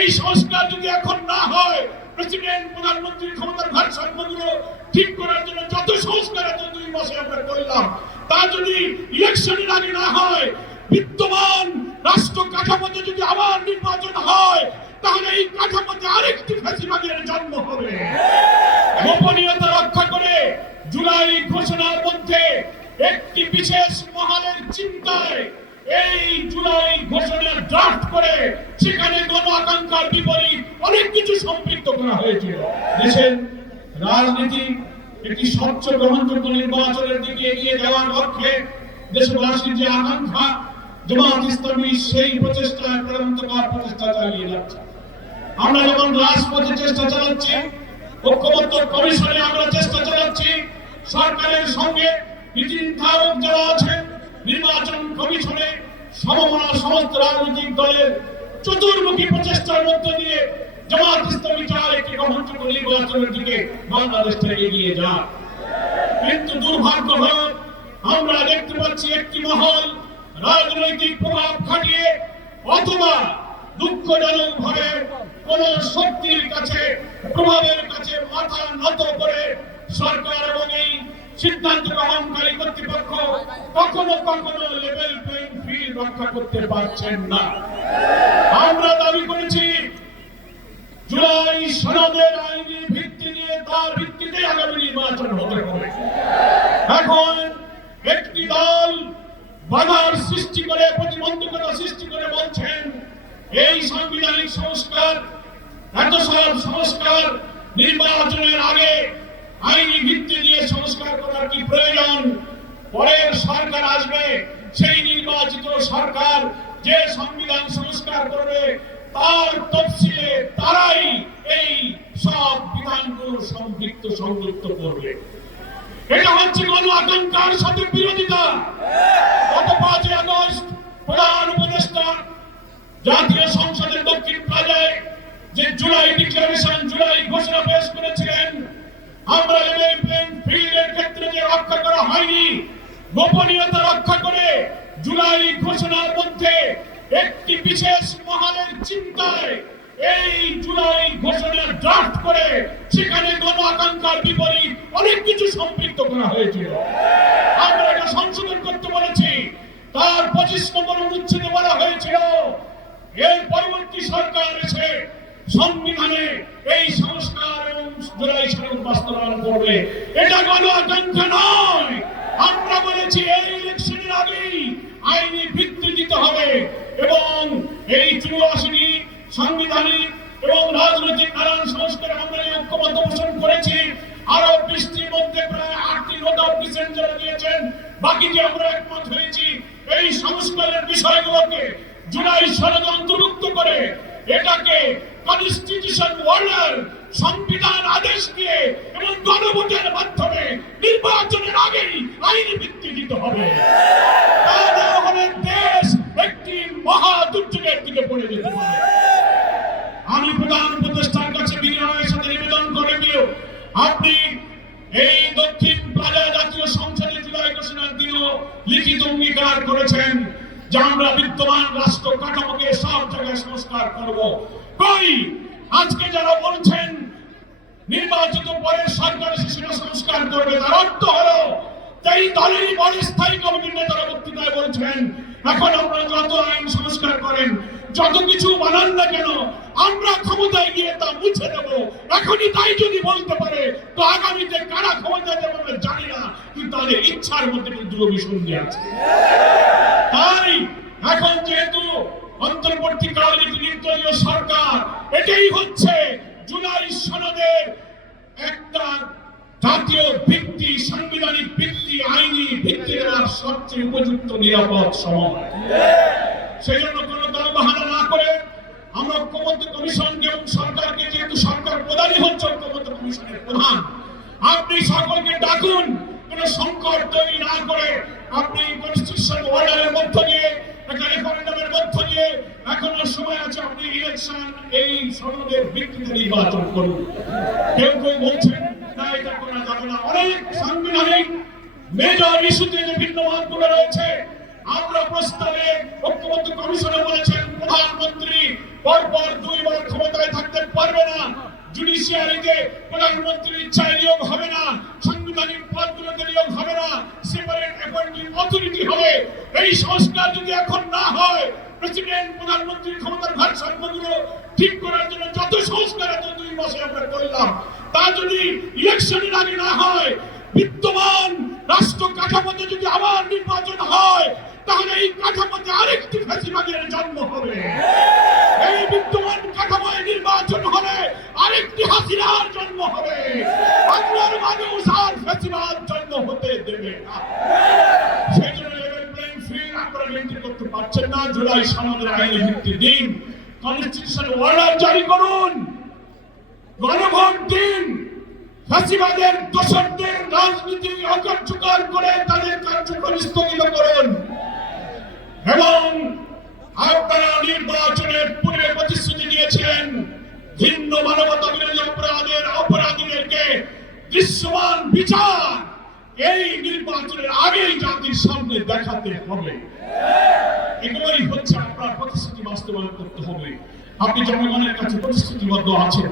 এই সংস্কার যদি এখন না হয়, প্রেসিডেন্ট প্রধানমন্ত্রীর ক্ষমতার ভারসাম্যগুলো ঠিক করার জন্য যত সংস্কার এত দুই মাসে আমরা করলাম। তা যদি ইলেকশনের আগে না হয়, বিদ্যমান রাষ্ট্র কাঠামোতে যদি আবার নির্বাচন হয়, তাহলে এই কাঠামোতে আরেকটি ফ্যাসিবাদের জন্ম হবে। গোপনীয়তা রক্ষা করে জুলাই ঘোষণার মধ্যে একটি বিশেষ মহলের চিন্তায় এই জুলাই ঘোষণা ড্রাফট করে সেখানে গণ আকাঙ্ক্ষার বিপরীত অনেক কিছু সম্পৃক্ত করা হয়েছিল। দেশের রাজনীতি একটি স্বচ্ছ গ্রহণযোগ্য নির্বাচনের দিকে এগিয়ে যাওয়ার লক্ষ্যে দেশবাসীর যে আকাঙ্ক্ষা, জামাত ইসলামী সেই প্রচেষ্টায় প্রাণান্তকর প্রচেষ্টা চালিয়ে যাচ্ছে? আমরা যেমন রাজপথে চেষ্টা চালাচ্ছি, ঐক্যবদ্ধ কমিশনে আমরা চেষ্টা চালাচ্ছি, সরকারের সঙ্গে নীতি নির্ধারক যারা আছেন নির্বাচন কমিশনে সমমনা সমস্ত রাজনৈতিক দলের চতুর্মুখী প্রচেষ্টার মধ্য দিয়ে ইসলামী একটি গ্রহণযোগ্য নির্বাচনের দিকে এগিয়ে কিন্তু দুর্ভাগ্য আমরা দেখতে পাচ্ছি একটি মহল রাজনৈতিক প্রভাব খাটিয়ে অথবা দুঃখজনক ভাবে কোন শক্তির কাছে, প্রভাবের কাছে মাথা নত করে সরকার এবং এই সিদ্ধান্ত গ্রহণকারী কর্তৃপক্ষ কখনো কখনো লেভেল প্লেইং ফিল্ড রক্ষা করতে পারছেন না। আমরা দাবি করেছি, জুলাই সনদের আইনি ভিত্তি নিয়ে তার ভিত্তিতে আগামী নির্বাচন হতে হবে। এখন একটি দল বাধার সৃষ্টি করে, প্রতিবন্ধকতা সৃষ্টি করে বলছেন, এই সাংবিধানিক সংস্কার, এত সব সংস্কার নির্বাচনের পরের সরকার আসবে, সেই নির্বাচিত সরকার যে সংবিধান সংস্কার করবে, তার তফসিলে তারাই এই সব বিধানগুলো সম্পৃক্ত সংযুক্ত করবে। এটা হচ্ছে গণ আকাঙ্ক্ষার সাথে বিরোধিতা। গত পাঁচই আগস্ট প্রধান উপদেষ্টা জাতীয় সংসদের দক্ষিণ প্লাজায় যে জুলাই ডিক্লারেশন, জুলাই ঘোষণা পেশ করেছিলেন, আমরা ফিল্ডের ক্ষেত্রে যে রক্ষা করা হয়নি গোপনীয়তা রক্ষা করে জুলাই ঘোষণার মধ্যে একটি বিশেষ মহলের চিন্তায় এই জুলাই ঘোষণার ড্রাফট করে সেখানে গণ আকাঙ্ক্ষার বিপরীত অনেক কিছু সম্পৃক্ত করা হয়েছিল। আমরা এটা সংশোধন করতে বলেছি। তার পঁচিশ নম্বর অনুচ্ছেদে বলা হয়েছিল, এর পরবর্তী সরকার এসে সংবিধানে এই সংস্কার এবং জুলাই সনদ বাস্তবায়ন করবে। এটা গণ আকাঙ্ক্ষা নয়। বলেছি এই ইলেকশনের আগেই আইনি ভিত্তি দিতে হবে এবং এই চুরাশিটি সাংবিধানিক এবং রাজনৈতিক নানান সংস্কার আমরা এই ঐক্যবদ্ধ পোষণ করেছি। আরও বৃষ্টির মধ্যে প্রায় আটটি নোট অফ ডিসেন্ট দিয়েছেন। বাকি যে আমরা একমত হয়েছি, এই সংস্কারের বিষয়গুলোকে জুলাই সনদ অন্তর্ভুক্ত করে এটাকে কনস্টিটিউশন ওয়ার্ডার সংবিধান আদেশ দিয়ে এবং গণভোটের মাধ্যমে নির্বাচনের আগেই আইনি ভিত্তি দিতে হবে। দেশ একটি মহা দুর্যোগের দিকে পড়ে যেতে পারে। আমি প্রধান উপদেষ্টার কাছে বিনয়ের সাথে নিবেদন করে দিও, আপনি এই দক্ষিণ প্লাজা জাতীয় সংসদে জুলাই ঘোষণার দিনও লিখিত অঙ্গীকার করেছেন, যে আমরা বিদ্যমান রাষ্ট্র কাঠামোকে সব জায়গায় সংস্কার করব। কই? আজকে যারা বলছেন, নির্বাচিত পরের সরকার সেটা সংস্কার করবে, তার অর্থ হলো এই দলেরই বড় স্থায়ী কমিটির নেতারা বক্তৃতায় বলছেন, এখন আপনারা যত আইন সংস্কার করেন, যত কিছু বানান না কেন, আমরা ক্ষমতায় গিয়ে তা মুছে দেব। এখনই তাই যদি বলতে পারে, তো আগামীতে কারা ক্ষমতা যাবে আমরা জানি না, কিন্তু তাদের ইচ্ছার মধ্যে কিন্তু দুরভিসন্ধি আছে। তাই, এখন যেহেতু অন্তর্বর্তীকালীন নির্দলীয় সরকার এটাই হচ্ছে জুলাই সনদের একটা জাতীয় ভিত্তি, সাংবিধানিক ভিত্তি, আইনি ভিত্তি দেওয়ার সবচেয়ে উপযুক্ত নিরাপদ সময়। সেই জন্য কোনো দল বাহানা না করে আমরা ঐক্যবদ্ধ কমিশনকে এবং সরকারকে, যেহেতু সরকার প্রধানই হচ্ছে ঐক্যবদ্ধ কমিশনের প্রধান, আপনি সকলকে ডাকুন, কোনো সংকট তৈরি না করে আপনি কনস্টিটিউশন মধ্য এখনও সময় আছে, আপনি ইলেকশন এই সনদের ভিত্তিতে নির্বাচন করুন। কেউ কেউ বলছেন, না, এটা করা যাবে না। অনেক সাংবিধানিক মেজর ইস্যুতে যে ভিন্ন মতগুলো রয়েছে, আমরা প্রস্তাবে ঐক্যবদ্ধ কমিশনে বলেছেন, প্রধানমন্ত্রী পরপর দুইবার ক্ষমতা জুডিশিয়ারিতে প্রধানমন্ত্রীর ইচ্ছায় নিয়োগ হবে না, সাংবিধানিক পদগুলোতে নিয়োগ হবে না সেপারেট অ্যাপয়েন্টিং অথরিটি হবে। এই সংস্কার যদি এখন না হয় প্রেসিডেন্ট প্রধানমন্ত্রীর ক্ষমতার ভারসাম্যগুলো ঠিক করার জন্য যত সংস্কার এত দুই মাসে আমরা করলাম। তা যদি ইলেকশনের আগে না হয়, বিদ্যমান রাষ্ট্র কাঠামোতে যদি আবার নির্বাচন হয়, তাহলে এই কাঠামোতে আরেকটি ফ্যাসিবাদের জন্ম হবে। এই বিদ্যমান কাঠামোয় নির্বাচন হলে আরেকটি হাসিনার জন্ম হবে। বাংলার মানুষ আর ফ্যাসিবাদ জন্ম হতে দেবে না। না, জুলাই সমাজের আইনে ভিত্তি দিন। কনস্টিটিউশন অর্ডার জারি করুন। গণভোট দিন। ফাঁসিবাদের দোষরদের রাজনীতি অকার্যকর করে তাদের কার্যক্রম স্থগিত করুন। এবং আপনারা নির্বাচনের পূর্বে প্রতিশ্রুতি দিয়েছিলেন, ভিন্ন মানবতা বিরোধী অপরাধের অপরাধীদেরকে দৃশ্যমান বিচার এই নির্বাচনের আগেই জাতির সামনে দেখাতে হবে। এগুলোই হচ্ছে আপনার প্রতিশ্রুতি বাস্তবায়ন করতে হবে। আপনি জনগণের কাছে প্রতিশ্রুতিবদ্ধ আছেন।